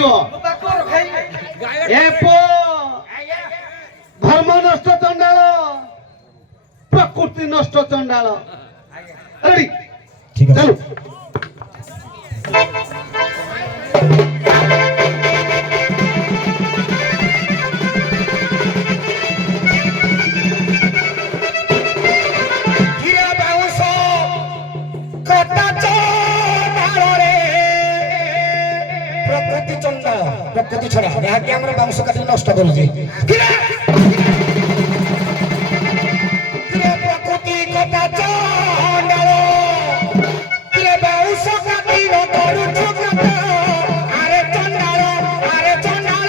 দিও এ পো ধর্ম নষ্ট চণ্ডাল প্রকৃতি নষ্ট চণ্ডাল রেডি ঠিক আছে চলো প্রকৃতি ছড়া যাহাকে আমরা বংশ কাটি নষ্ট করছি প্রকৃতি কথা চণ্ডাল বংশ কাটি করুছ আরে চণ্ডাল আরে চণ্ডাল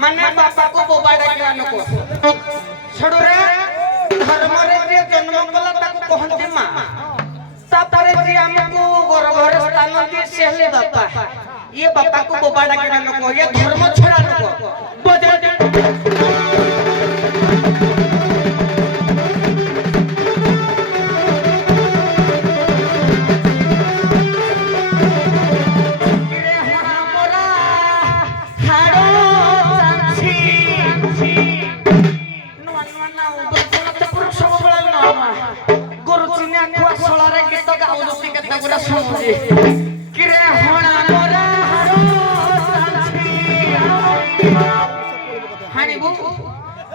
माने बापा को बोबा डाकिया नको छडुरे धर्म रे जे जन्म कला ताको कहंती मा तापरे जे हमको घर घर स्थान दी सेले बापा ये बापा को बोबा डाकिया नको ये धर्म छड़ा नको बजे किरे होना मोरा हानी बु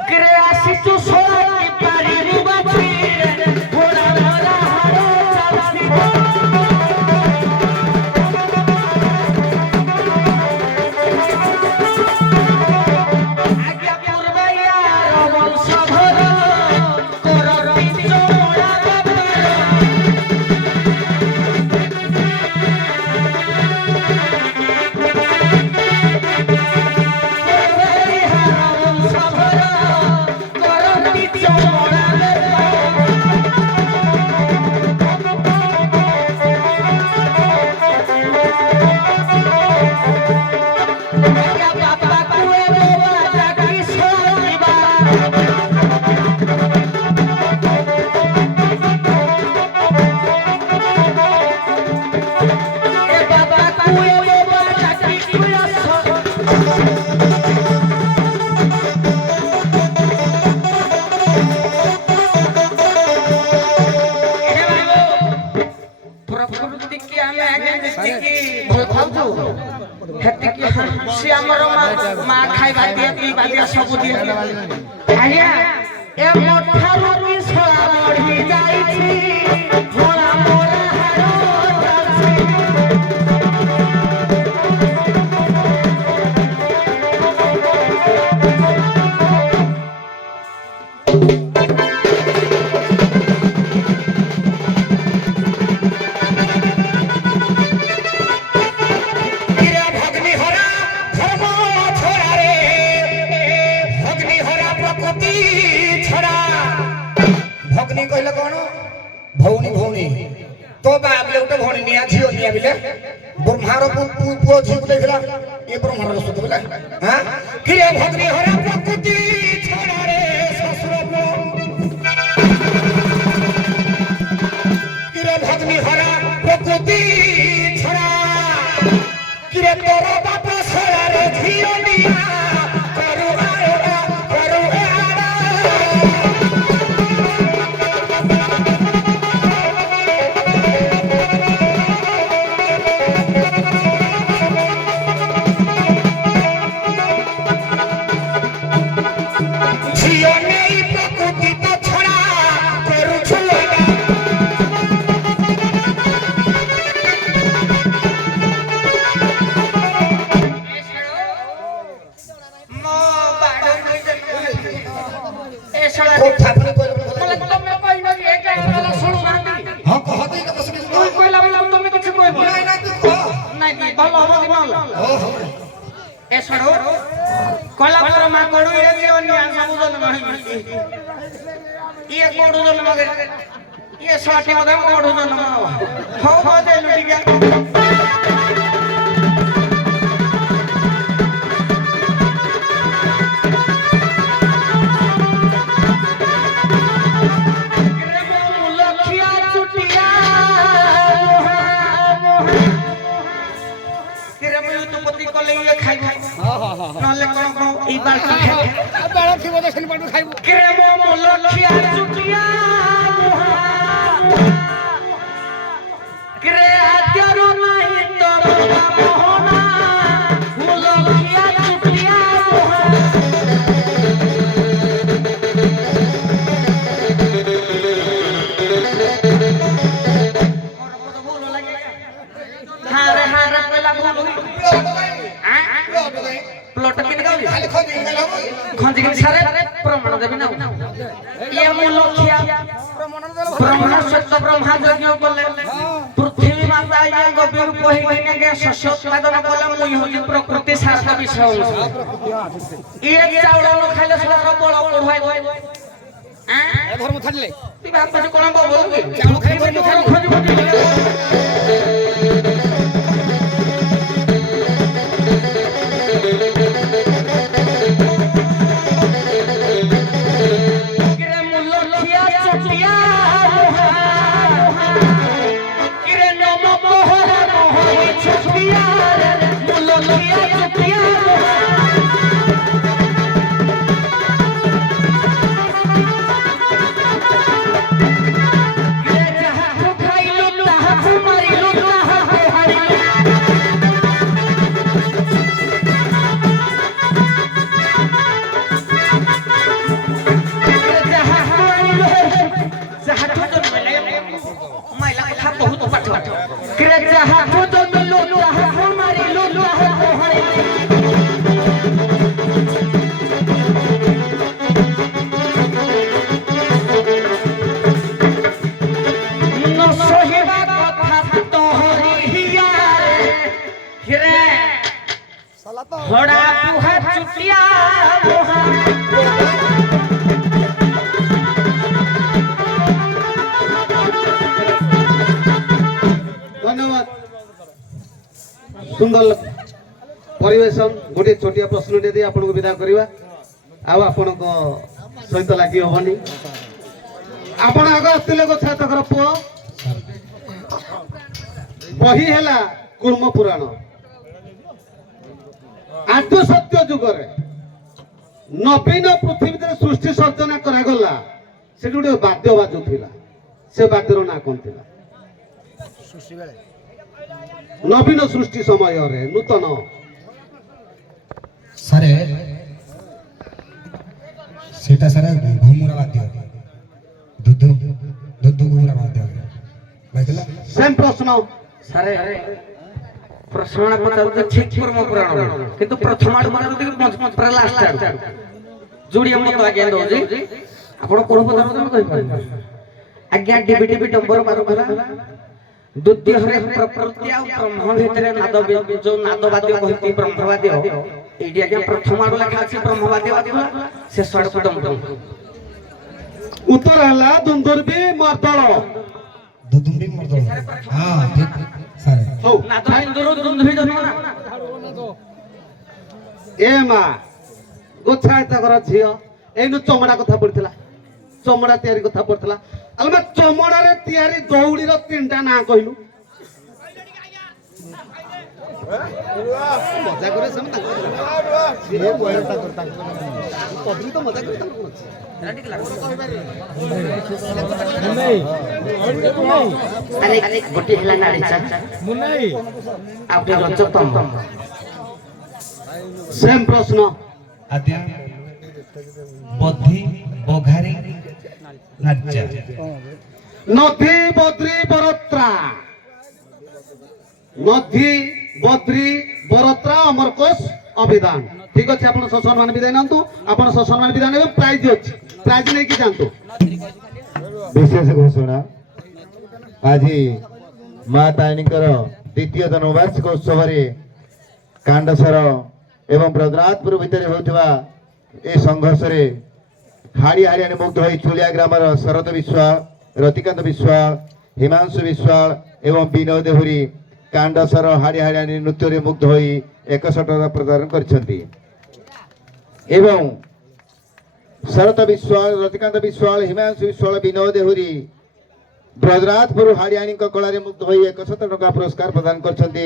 किरे आसी तू सोला की पारी रुबाची होना मोरा हारो चाची आज्ञा पूर्वया वंश भर कर चोड़ा से हमर मा खाइबा दिया पीबा दिया सब दिया आया ए मोठारू की सोला बढ़ी जाई छी भोला मोरा हारो भगनी कहले कोन भौनी भौनी तो बाबले उठे भौनी निया झियो निया बिले ब्रह्मार पुओ झिक देखला ये ब्रह्मार सुत बिले हां किरे भगनी हरा प्रकृति छोड़ा रे ससुर को किरे भगनी हरा प्रकृति छोड़ा किरे तोर बाप छोड़ा रे झियो निया करू आरा करू आरा ए କଲା ପରେ ମା କଡୁ ଇଏ ଯେ ଅନ୍ୟ ସବୁ ଜନ୍ମ ହେଇଛି ଇଏ କୋଡୁ ଜନ୍ମ କରେ ଇଏ ଷାଠି ମତେ କୋଡୁ ଜନ୍ମ ହଉ ବଜେଲୁ ଟିକେ नले कोन को ई बाल्टी है बाळा थिबो त सेन पाटू खाइबो केरे मो लखिया चुटिया केरे हत्यारो नाही तोर मोहना मो लखिया चुटिया मोर बोल लागे हारे हारे पेला बोल प्लॉट किन गाउली खाली खोजी के सारे प्रमाण देबी ना ये मु लखिया प्रमाण सत्य ब्रह्मा यज्ञ करले पृथ्वी माता ये गभीर कहि के शस्य उत्पादन करले मुई होली प्रकृति सार विषय ये चावल न खाइले सारा बळ पढुआई ए धर्म छाडले ती बाप से कोन बोल के चावल खाइबे खोजी घोड़ा पुहा चुटिया मोहा धन्यवाद सुंदर परिवेशन गोटे छोटिया प्रश्न दे आपन को विदा करबा आ आपन को सहित लागि होबनी आपन आग आस्तिले को छातकर पो बही हेला कुर्म पुराण आद्य सत्य जुगरे नवीन पृथ्वी सृष्टि सर्जना करागला से गोटे वाद्य बाजुला से वाद्यर ना कौन थिला नवीन सृष्टि समय रे नूतन सारे सेटा सारे घुमुरा वाद्य दुदु दुदु घुमुरा वाद्य बुझला सेम प्रश्न सारे प्रश्न पचार ठीक कर्म पुराण किंतु प्रथम आड़ माने जदी पर लास्ट आड़ जोड़िया मत आज्ञा दो जी आपण कोन पदम तुम कहि पार आज्ञा डीबीटीबी डंबर मारो भला द्वितीय हरे प्रकृति आ ब्रह्म भितरे नाद जो नादवाद्य कहती ब्रह्मवाद्य एडी आज्ञा प्रथम आड़ लेखा अछि ब्रह्मवाद्य वाद्य से सड़ कुटम उत्तर हला दुंदुरबी मर्दळ दुदुंबी मर्दळ हां ठीक सारे हो नाद इंदुर दुंदुबी जन्म ना ए मा गोछा तकर झियो एनु चमड़ा कथा पड़थिला चमड़ा तयारी कथा पड़थिला अलमा चमड़ा रे तयारी दौड़ी रो तीनटा ना कहिलु मजा करे सम से बोयरटा करता पब्लिक तो मजा करता अरे गोटी हला नाड़ी चा मुन्नाई आपे रचतम सेम प्रश्न आद्या बद्धि बघारी नाचा नदी बद्री बरत्रा नदी बद्री बरत्रा अमरकोश अभिधान ठीक अच्छे आप सम्मान विदाय नातु आप सम्मान विदाय ने प्राइज अच्छी प्राइज नहीं कि जानतु विशेष घोषणा आज माँ तारिणी द्वितीय जन्मवार्षिक उत्सव कांडसर ଏବଂ ବ୍ରଜନାଥପୁର ଭିତରେ ହେଉଥିବା ଏ ସଂଘର୍ଷରେ ହାଡ଼ି ହାଡ଼ିଆଣି ମୁଗ୍ଧ ହୋଇ ଚୁଳିଆ ଗ୍ରାମର ଶରଦ ବିଶ୍ୱାଳ, ରତିକାନ୍ତ ବିଶ୍ୱାଳ, ହିମାଂଶୁ ବିଶ୍ୱାଳ ଏବଂ ବିନୋଦ ଦେହୁରୀ କାଣ୍ଡସର ହାଡ଼ି ହାଡ଼ିଆଣି ନୃତ୍ୟରେ ମୁଗ୍ଧ ହୋଇ 100 ଟଙ୍କା ପ୍ରଦାନ କରିଛନ୍ତି। ଏବଂ ଶରତ ବିଶ୍ୱାଳ, ରତିକାନ୍ତ ବିଶ୍ୱାଳ, ହିମାଂଶୁ ବିଶ୍ୱାଳ, ବିନୋଦ ଦେହୁରୀ ବ୍ରଜନାଥପୁର ହାଡ଼ିଆଣୀଙ୍କ କଳାରେ ମୁଗ୍ଧ ହୋଇ 100 ଟଙ୍କା ପୁରସ୍କାର ପ୍ରଦାନ କରିଛନ୍ତି।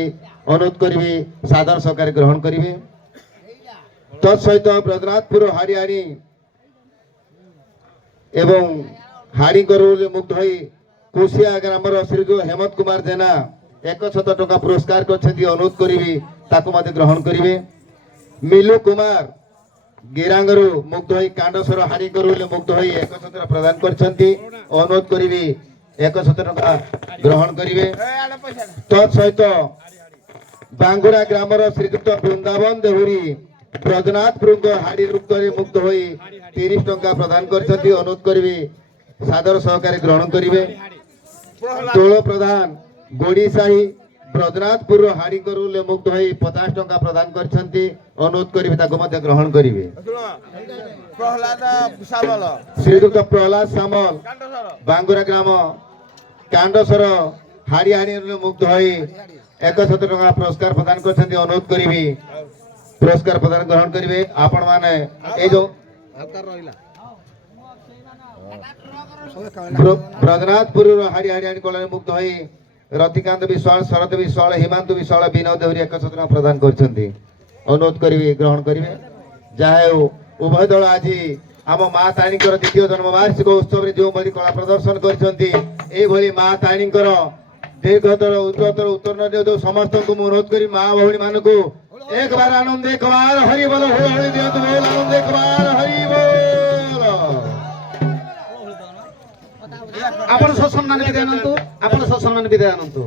ଅନୁରୋଧ କରିବି ସାଦର ସହକାରେ ଗ୍ରହଣ କରିବେ। ତତ୍ ସହିତ ବ୍ରଜନାଥପୁର ହାଡ଼ିଆଣୀ ଏବଂ ହାଡ଼ିଙ୍କରୁ ମୁଗ୍ଧ ହୋଇ କୁଶିଆ ଗ୍ରାମର ଶ୍ରୀଯୁକ୍ତ ହେମନ୍ତ କୁମାର ଜେନା 100 ଟଙ୍କା ପୁରସ୍କାର କରିଛନ୍ତି। ଅନୁରୋଧ କରିବି ତାକୁ ମଧ୍ୟ ଗ୍ରହଣ କରିବେ। ମିଲୁ କୁମାର ଗିରାଙ୍ଗରୁ ମୁଗ୍ଧ ହୋଇ କାଣ୍ଡସର ହାଡ଼ିଙ୍କରୁ ମୁଗ୍ଧ ହୋଇ 100 ଟଙ୍କା ପ୍ରଦାନ କରିଛନ୍ତି। ଅନୁରୋଧ କରିବି 100 ଟଙ୍କା ଗ୍ରହଣ କରିବେ। ତତ୍ ସହିତ ବାଙ୍ଗୁରା ଗ୍ରାମର ଶ୍ରୀଯୁକ୍ତ ବୃନ୍ଦାବନ ଦେହୁରୀ ବ୍ରଜନାଥପୁରଙ୍କ ହାଡ଼ି ନୃତ୍ୟରେ ମୁଗ୍ଧ ହୋଇ 30 ଟଙ୍କା ପ୍ରଦାନ କରିଛନ୍ତି। ଅନୁରୋଧ କରିବି ସାଦର ସହକାରେ ଗ୍ରହଣ କରିବେ। ତୋଳ ପ୍ରଧାନ ଗୋଡ଼ିସାହି ବ୍ରଜନାଥପୁର ହାଡ଼ିଙ୍କରୁ ମୁଗ୍ଧ ହୋଇ 50 ଟଙ୍କା ପ୍ରଦାନ କରିଛନ୍ତି। ଅନୁରୋଧ କରିବି ତାକୁ ମଧ୍ୟ ଗ୍ରହଣ କରିବେ। ଶ୍ରୀଯୁକ୍ତ ପ୍ରହ୍ଲାଦ ସାମଲ ବାଙ୍ଗୁରା ଗ୍ରାମ କାଣ୍ଡସର ହାଡ଼ି ହାଡ଼ିରୁ ମୁଗ୍ଧ ହୋଇ 100 ଟଙ୍କା ପୁରସ୍କାର ପ୍ରଦାନ କରିଛନ୍ତି। ଅନୁରୋଧ କରିବି ପୁରସ୍କାର ପ୍ରଦାନ ଗ୍ରହଣ କରିବେ। ଆପଣ ମାନେ ଏଇ ଯୋଉ ବ୍ରଜନାଥପୁରର ହାଡ଼ି ହାଡ଼ିଆଣି କଳାରେ ମୁଗ୍ଧ ହୋଇ ରତିକାନ୍ତ ବିଶ୍ୱାଳ, ଶରତ ବିଶ୍ୱାଳ, ହିମାନ୍ତୁ ବିଶ୍ୱାଳ, ବିନୋଦ ଦେହୁରୀ 100 ଟଙ୍କା ପ୍ରଦାନ କରିଛନ୍ତି। ଅନୁରୋଧ କରିବି ଗ୍ରହଣ କରିବେ। ଯାହା ହେଉ ଉଭୟ ଦଳ ଆଜି ଆମ ମା ତାରିଣୀଙ୍କର ଦ୍ୱିତୀୟ ଜନ୍ମବାର୍ଷିକ ଉତ୍ସବରେ ଯେଉଁଭଳି କଳା ପ୍ରଦର୍ଶନ କରିଛନ୍ତି, ଏଇଭଳି ମା ତାରିଣୀଙ୍କର ଦୀର୍ଘତର ଉତ୍ତର ଉତ୍ତର ଦେଉ ସମସ୍ତଙ୍କୁ ମୁଁ ଅନୁରୋଧ କରି ମା ଭଉଣୀ ମାନଙ୍କୁ एक बार आनंद एक बार हरि बोल हरि दियंतु बोल आनंद एक बार हरि बोल। आपण सम्मान विदाय आनंतु, आपण सम्मान विदाय आनंतु।